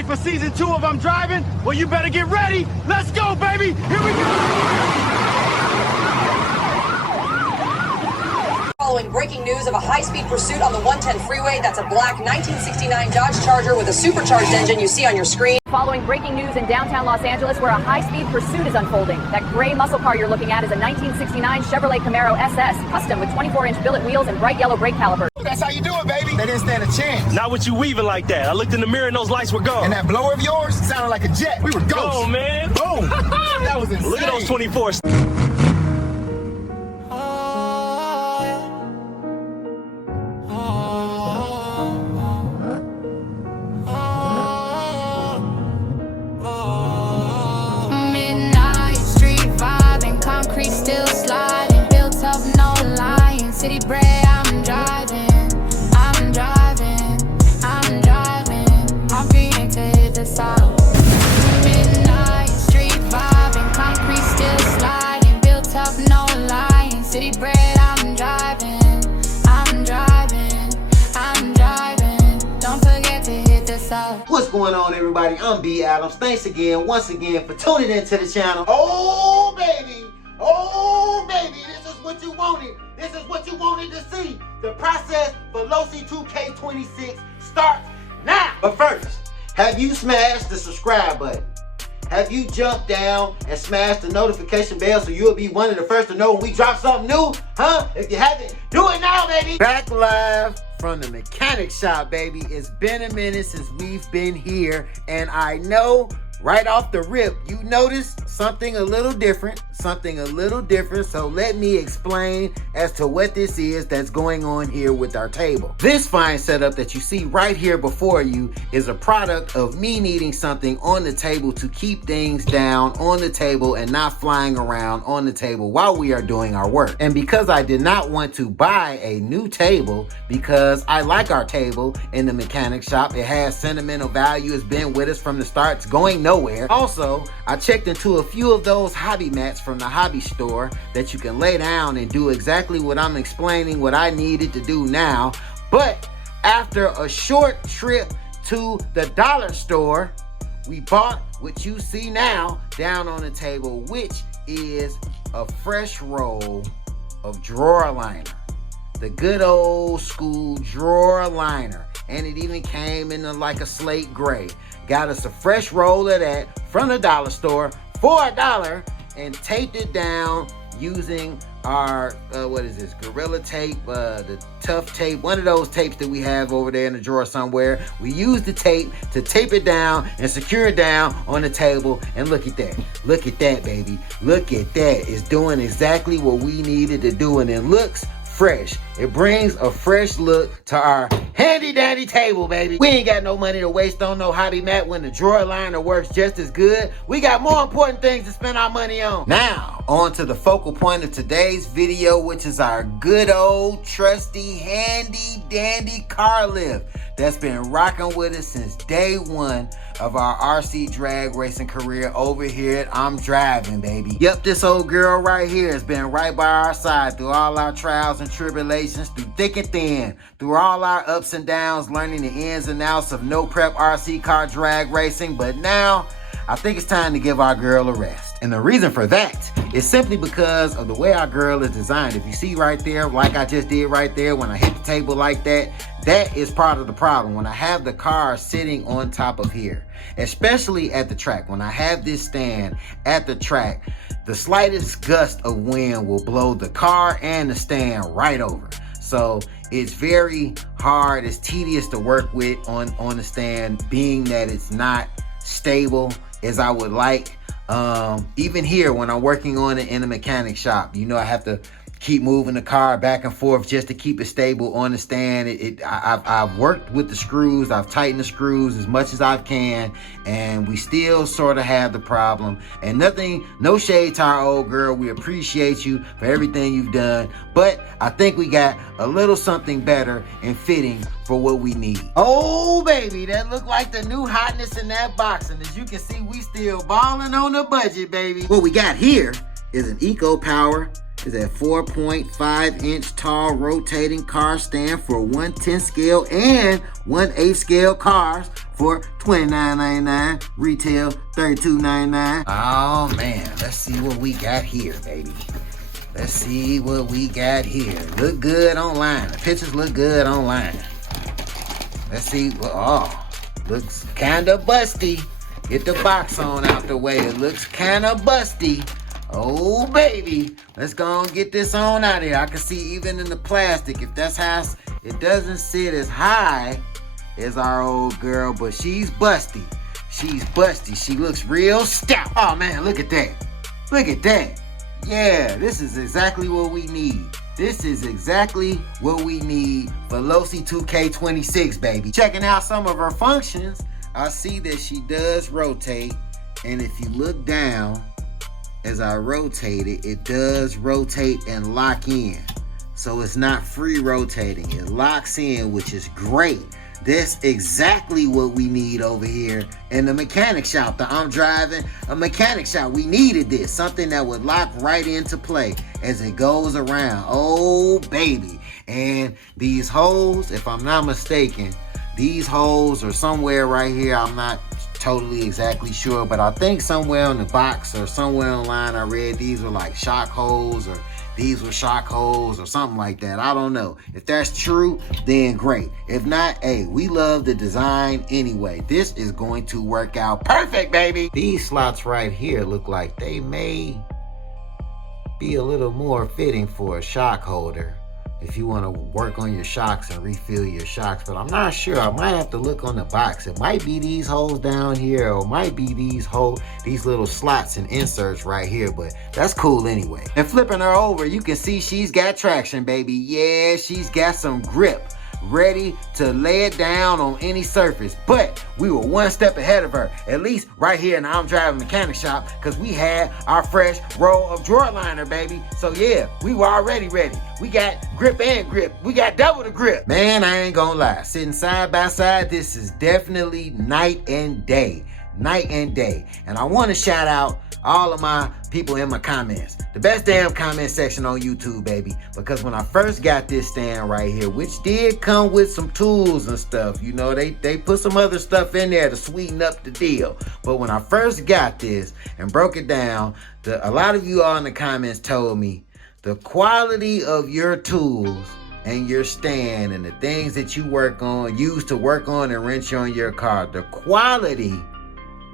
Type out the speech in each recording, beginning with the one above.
ready for season 2 of I'm Driving? Well, you better get ready. Let's go, baby. Here we go. Following breaking news of a high-speed pursuit on the 110 freeway. That's a black 1969 Dodge Charger with a supercharged engine you see on your screen. Following breaking news in downtown Los Angeles where a high-speed pursuit is unfolding. That gray muscle car you're looking at is a 1969 Chevrolet Camaro SS, custom with 24-inch billet wheels and bright yellow brake calipers. That's how you do it, baby. They didn't stand a chance. Not with you weaving like that. I looked in the mirror and those lights were gone. And that blower of yours sounded like a jet. We were ghosts. Go, man. Boom. That was insane. Look at those 24s. Still sliding, built up, no lying. City bred, I'm driving. I'm being to hit the south. Midnight street vibing, concrete still sliding, built up, no lying. City bred, I'm driving. Don't forget to hit the south. What's going on, everybody? I'm B Adams. Thanks once again for tuning into the channel. Oh baby, this is what you wanted. This is what you wanted to see. The process for Losi 2K26 starts now. But first, have you smashed the subscribe button? Have you jumped down and smashed the notification bell so you'll be one of the first to know when we drop something new? Huh? If you haven't, do it now, baby. Back live from the mechanic shop, baby. It's been a minute since we've been here, and I know right off the rip, you noticed something a little different, so let me explain as to what this is that's going on here with our table. This fine setup that you see right here before you is a product of me needing something on the table to keep things down on the table and not flying around on the table while we are doing our work. And because I did not want to buy a new table, because I like our table in the mechanic shop, it has sentimental value, it's been with us from the start, it's going nowhere. Also, I checked into a few of those hobby mats from the hobby store that you can lay down and do exactly what I'm explaining what I needed to do now. But after a short trip to the dollar store, we bought what you see now down on the table, which is a fresh roll of drawer liner. The good old school drawer liner. And it even came in like a slate gray. Got us a fresh roll of that from the dollar store for $1 and taped it down using our, what is this, Gorilla Tape, the Tough Tape, one of those tapes that we have over there in the drawer somewhere. We used the tape to tape it down and secure it down on the table. And look at that. Look at that, baby. Look at that. It's doing exactly what we needed to do, and it looks fresh. It brings a fresh look to our handy dandy table, baby. We ain't got no money to waste on no hobby mat when the drawer liner works just as good. We got more important things to spend our money on. Now, on to the focal point of today's video, which is our good old trusty handy dandy car lift that's been rocking with us since day one of our RC drag racing career over here at I'm Driving, baby. Yep, this old girl right here has been right by our side through all our trials and tribulations, through thick and thin, through all our ups and downs, learning the ins and outs of no prep RC car drag racing. But now, I think it's time to give our girl a rest. And the reason for that is simply because of the way our girl is designed. If you see right there, like I just did right there, when I hit the table like that, that is part of the problem. When I have the car sitting on top of here, especially at the track, when I have this stand at the track, the slightest gust of wind will blow the car and the stand right over. So it's very hard, it's tedious to work with on the stand, being that it's not stable as I would like. Even here when I'm working on it in the mechanic shop, you know, I have to keep moving the car back and forth just to keep it stable on the stand. I've worked with the screws, I've tightened the screws as much as I can, and we still sort of have the problem. And nothing, no shade to our old girl. We appreciate you for everything you've done, but I think we got a little something better and fitting for what we need. Oh baby, that looked like the new hotness in that box, and as you can see, we still balling on the budget, baby. What we got here is an Eco Power. Is a 4.5 inch tall rotating car stand for 1/10 scale and 1/8 scale cars for $29.99, retail $32.99. Oh man, let's see what we got here, baby. Let's see what we got here. Look good online. The pictures look good online. Let's see. Oh, looks kind of busty. Get the box on out the way. It looks kind of busty. Oh, baby. Let's go and get this on out of here. I can see even in the plastic, if that's how it doesn't sit as high as our old girl, but she's busty. She's busty. She looks real stout. Oh, man, look at that. Look at that. Yeah, this is exactly what we need. This is exactly what we need for Losi 2K26, baby. Checking out some of her functions, I see that she does rotate. And if you look down, as I rotate it, it does rotate and lock in. So it's not free rotating. It locks in, which is great. That's exactly what we need over here in the mechanic shop. I'm driving a mechanic shop. We needed this, something that would lock right into play as it goes around. Oh, baby. And these holes, if I'm not mistaken, these holes are somewhere right here. I'm not totally exactly sure, but I think somewhere in the box or somewhere online I read these were like shock holes, or these were shock holes or something like that. I don't know. If that's true, then great. If not, hey, we love the design anyway. This is going to work out perfect, baby. These slots right here look like they may be a little more fitting for a shock holder if you want to work on your shocks and refill your shocks, but I'm not sure. I might have to look on the box. It might be these holes down here, or it might be these little slots and inserts right here, but that's cool anyway. And flipping her over, you can see she's got traction, baby. Yeah, she's got some grip, ready to lay it down on any surface. But we were one step ahead of her, at least right here in the I'm Driving Mechanic Shop, because we had our fresh roll of drawer liner, baby. So yeah, we were already ready. We got grip and grip. We got double the grip. Man, I ain't gonna lie. Sitting side by side, this is definitely night and day. Night and day. And I want to shout out all of my people in my comments. The best damn comment section on YouTube, baby. Because when I first got this stand right here, which did come with some tools and stuff, you know, they put some other stuff in there to sweeten up the deal. But when I first got this and broke it down, a lot of you all in the comments told me the quality of your tools and your stand and the things that you use to work on and wrench on your car, the quality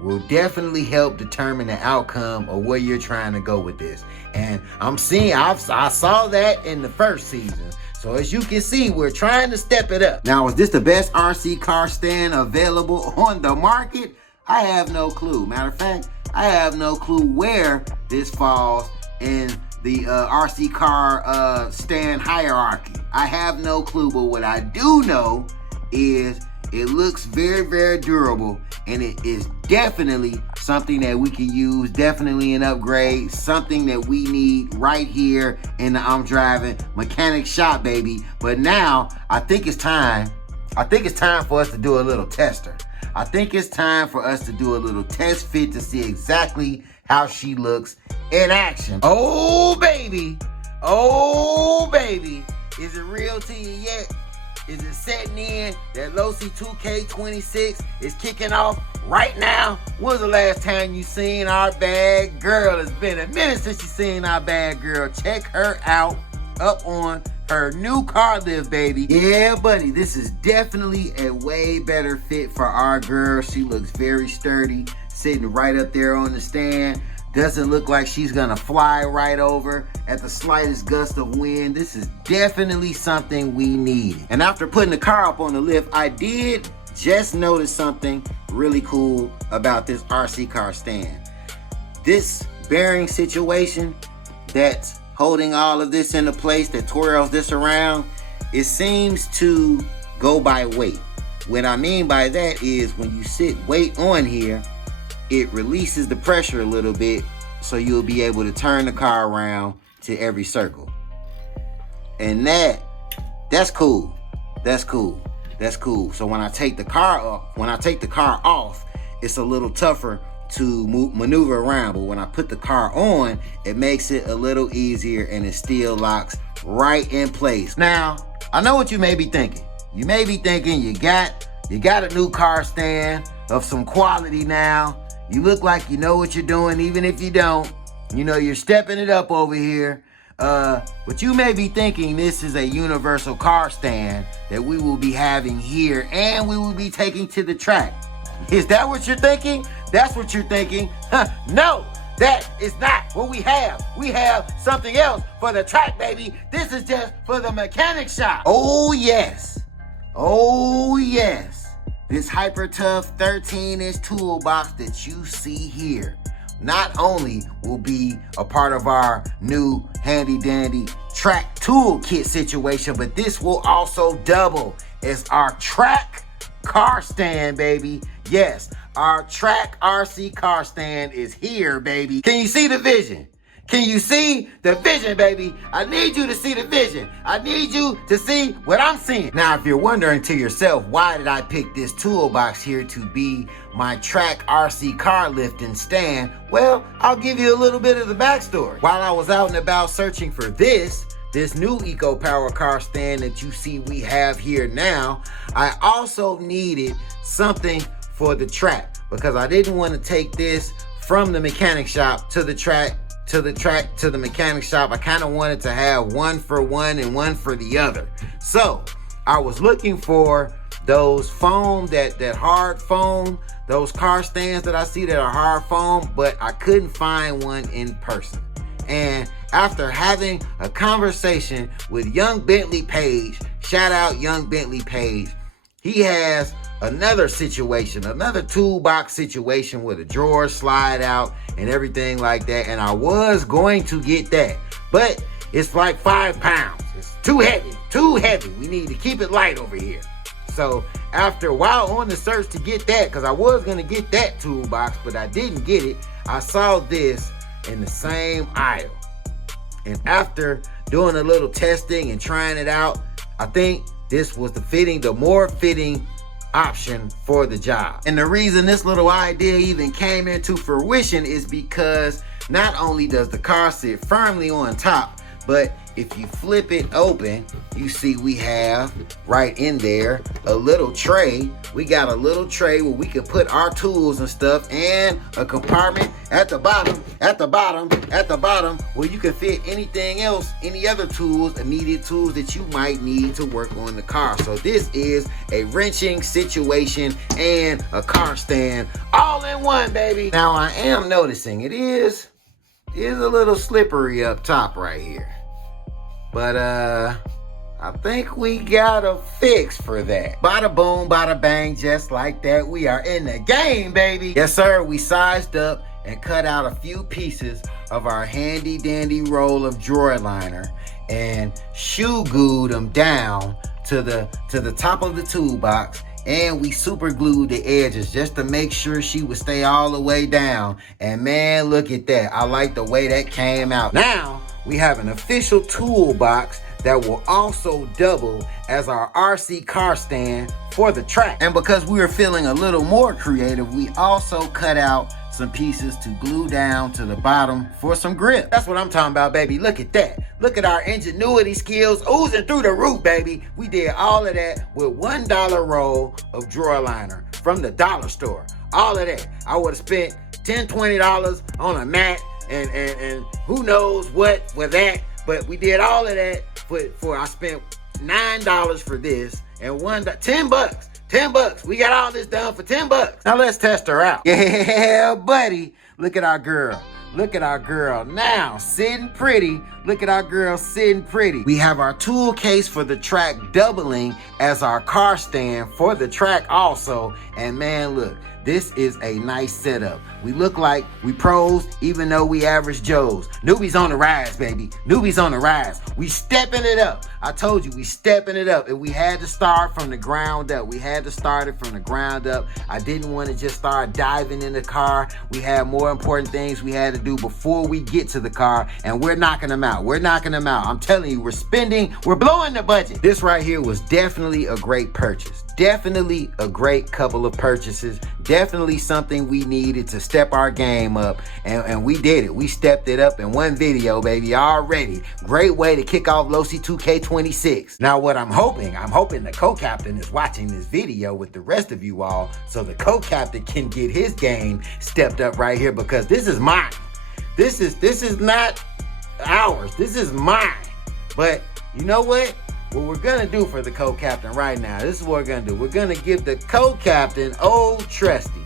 will definitely help determine the outcome of where you're trying to go with this. And I saw that in the first season. So as you can see, we're trying to step it up. Now, is this the best RC car stand available on the market? I have no clue. Matter of fact, I have no clue where this falls in the RC car stand hierarchy. I have no clue, but what I do know is it looks very, very durable, and it is definitely something that we can use, definitely an upgrade, something that we need right here in the I'm Driving Mechanic Shop, baby. But now, I think it's time for us to do a little tester. I think it's time for us to do a little test fit to see exactly how she looks in action. Oh, baby. Oh, baby. Is it real to you yet? Is it setting in that Losi 2K26 is kicking off right now? When's the last time you seen our bad girl? It's been a minute since you seen our bad girl. Check her out up on her new car lift, baby. Yeah, buddy, this is definitely a way better fit for our girl. She looks very sturdy, sitting right up there on the stand. Doesn't look like she's gonna fly right over at the slightest gust of wind. This is definitely something we need. And after putting the car up on the lift, I did just notice something really cool about this RC car stand. This bearing situation that's holding all of this into place, that twirls this around, it seems to go by weight. What I mean by that is when you sit weight on here, it releases the pressure a little bit, so you'll be able to turn the car around to every circle. And that's cool. That's cool. That's cool. So when I take the car off, it's a little tougher to maneuver around. But when I put the car on, it makes it a little easier, and it still locks right in place. Now, I know what you may be thinking. You may be thinking you got You got a new car stand of some quality now. You look like you know what you're doing, even if you don't. You know, you're stepping it up over here. But you may be thinking this is a universal car stand that we will be having here and we will be taking to the track. Is that what you're thinking? That's what you're thinking. No, that is not what we have. We have something else for the track, baby. This is just for the mechanic shop. Oh, yes. Oh, yes. This Hyper Tough 13-inch toolbox that you see here not only will be a part of our new handy dandy track toolkit situation, but this will also double as our track car stand, baby. Yes, our track RC car stand is here, baby. Can you see the vision? Can you see the vision, baby? I need you to see the vision. I need you to see what I'm seeing. Now, if you're wondering to yourself, why did I pick this toolbox here to be my track RC car lifting stand? Well, I'll give you a little bit of the backstory. While I was out and about searching for this new Eco Power car stand that you see we have here now, I also needed something for the track because I didn't want to take this from the mechanic shop to the track, to the mechanic shop. I kind of wanted to have one for one and one for the other. So I was looking for those foam, that hard foam, those car stands that I see that are hard foam, but I couldn't find one in person. And after having a conversation with Young Bentley Page, shout out Young Bentley Page, he has another situation, another toolbox situation with a drawer slide out and everything like that. And I was going to get that, but it's like 5 pounds. It's too heavy, too heavy. We need to keep it light over here. So after a while on the search to get that, because I was going to get that toolbox, but I didn't get it, I saw this in the same aisle. And after doing a little testing and trying it out, I think this was the more fitting option for the job. And the reason this little idea even came into fruition is because not only does the car sit firmly on top, but if you flip it open, you see we have right in there a little tray. We got a little tray where we can put our tools and stuff, and a compartment at the bottom where you can fit anything else, any other tools, immediate tools that you might need to work on the car. So this is a wrenching situation and a car stand all in one, baby. Now I am noticing it is a little slippery up top right here. But I think we got a fix for that. Bada boom, bada bang, just like that. We are in the game, baby. Yes, sir. We sized up and cut out a few pieces of our handy dandy roll of drawer liner and shoe glued them down to the top of the toolbox. And we super glued the edges just to make sure she would stay all the way down. And man, look at that. I like the way that came out. Now, we have an official toolbox that will also double as our RC car stand for the track. And because we were feeling a little more creative, we also cut out some pieces to glue down to the bottom for some grip. That's what I'm talking about, baby. Look at that. Look at our ingenuity skills oozing through the roof, baby. We did all of that with $1 roll of drawer liner from the dollar store. All of that. I would have spent $10, $20 on a mat and who knows what with that, but we did all of that for I spent $9 for this and $10 bucks. We got all this done for $10. Now let's test her out. Yeah, buddy. Look at our girl. Look at our girl now sitting pretty. Look at our girl sitting pretty. We have our tool case for the track doubling as our car stand for the track also. And man, look, this is a nice setup. We look like we pros, even though we average Joes. Newbies on the rise, baby. Newbies on the rise. We stepping it up. I told you, we stepping it up. And we had to start from the ground up. We had to start it from the ground up. I didn't want to just start diving in the car. We had more important things we had to do before we get to the car. And we're knocking them out. We're knocking them out. I'm telling you, we're blowing the budget. This right here was definitely a great purchase. definitely a great couple of purchases. Definitely something we needed to step our game up, and we did it. We stepped it up in one video, baby, already. Great way to kick off Losi 2K26. Now what I'm hoping the co-captain is watching this video with the rest of you all, so the co-captain can get his game stepped up right here, because this is mine. This is not ours. This is mine. But you know what? What we're gonna do for the co-captain right now, this is what we're gonna do. We're gonna give the co-captain old trusty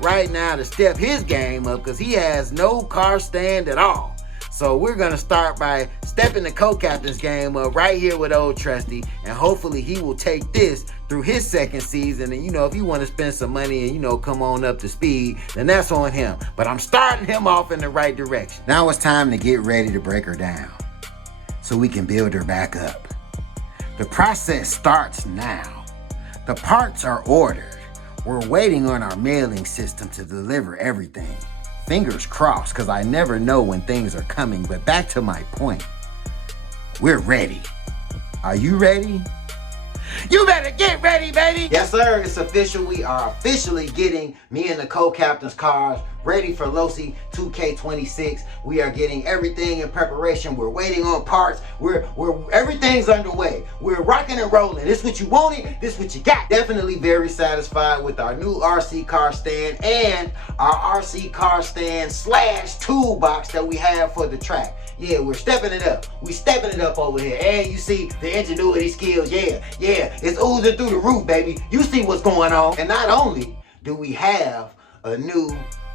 right now to step his game up, because he has no car stand at all. So we're gonna start by stepping the co-captain's game up right here with old trusty, and hopefully he will take this through his second season. And you know, if you want to spend some money and, you know, come on up to speed, then that's on him. But I'm starting him off in the right direction. Now it's time to get ready to break her down so we can build her back up. The process starts now. The parts are ordered. We're waiting on our mailing system to deliver everything. Fingers crossed, because I never know when things are coming. But back to my point. We're ready. Are you ready? You better get ready, baby! Yes, sir. It's official. We are officially getting me and the co-captain's cars ready for Losi 2K26. We are getting everything in preparation. We're waiting on parts. Everything's underway. We're rocking and rolling. This what you wanted. This what you got. Definitely very satisfied with our new RC car stand and our RC car stand / toolbox that we have for the track. Yeah, we're stepping it up. We stepping it up over here. And you see the ingenuity skills. Yeah, it's oozing through the roof, baby. You see what's going on. And not only do we have a new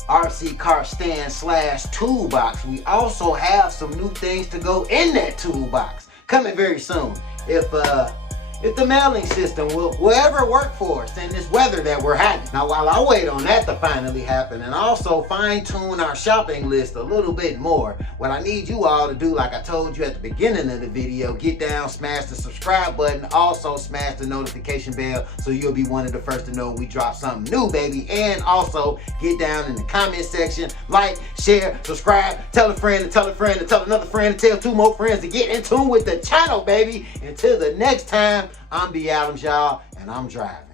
RC car stand / toolbox, we also have some new things to go in that toolbox coming very soon. If the mailing system will ever work for us in this weather that we're having. Now, while I wait on that to finally happen and also fine tune our shopping list a little bit more, what I need you all to do, like I told you at the beginning of the video, get down, smash the subscribe button, also smash the notification bell so you'll be one of the first to know when we drop something new, baby. And also get down in the comment section, like, share, subscribe, tell a friend to tell a friend to tell another friend to tell 2 more friends to get in tune with the channel, baby. Until the next time, I'm B. Adams, y'all, and I'm driving.